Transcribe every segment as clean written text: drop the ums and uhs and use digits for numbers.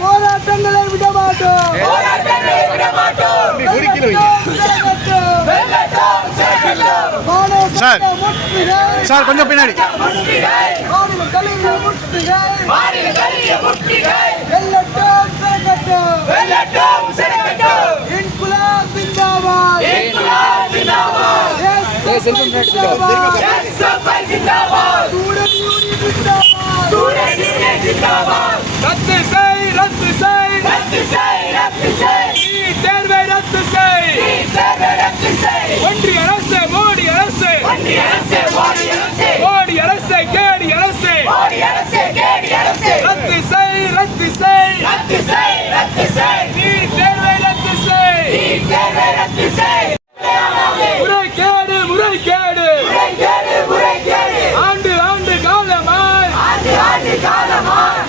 போராட்டங்களை விடமாட்டோம். சார் கொஞ்சம் பின்னாடி ஒன்றிய அரசு மோடி அரசு மோடி அரசு கேடி அரசு ரத்து செய் நீட் தேர்வை ரத்து செய் முறைகேடு ஆண்டு காலமாய்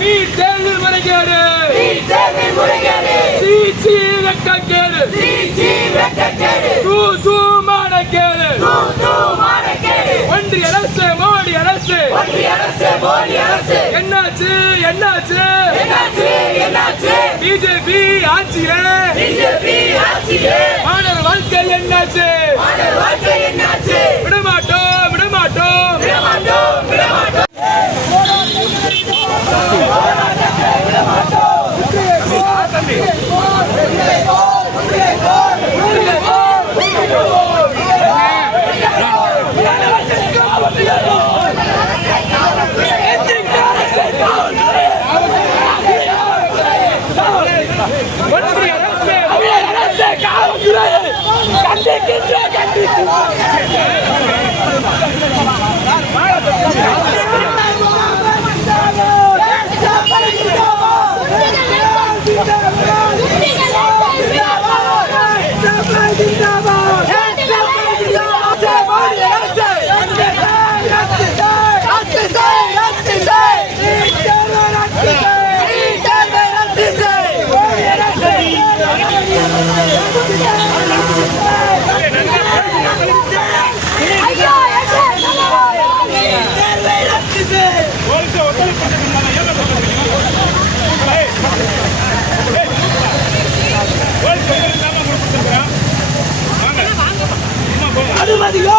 நீட் தேர்வு முறைகேடு சீ வெட்கக்கேடு தூ மானக்கேடு ஒன்றிய அரசு மோடி அரசு என்னாச்சு பிஜேபி ஆட்சியே மாணவர் வாழ்க்கை என்னாச்சு விடமாட்டோம் அனுமதியோ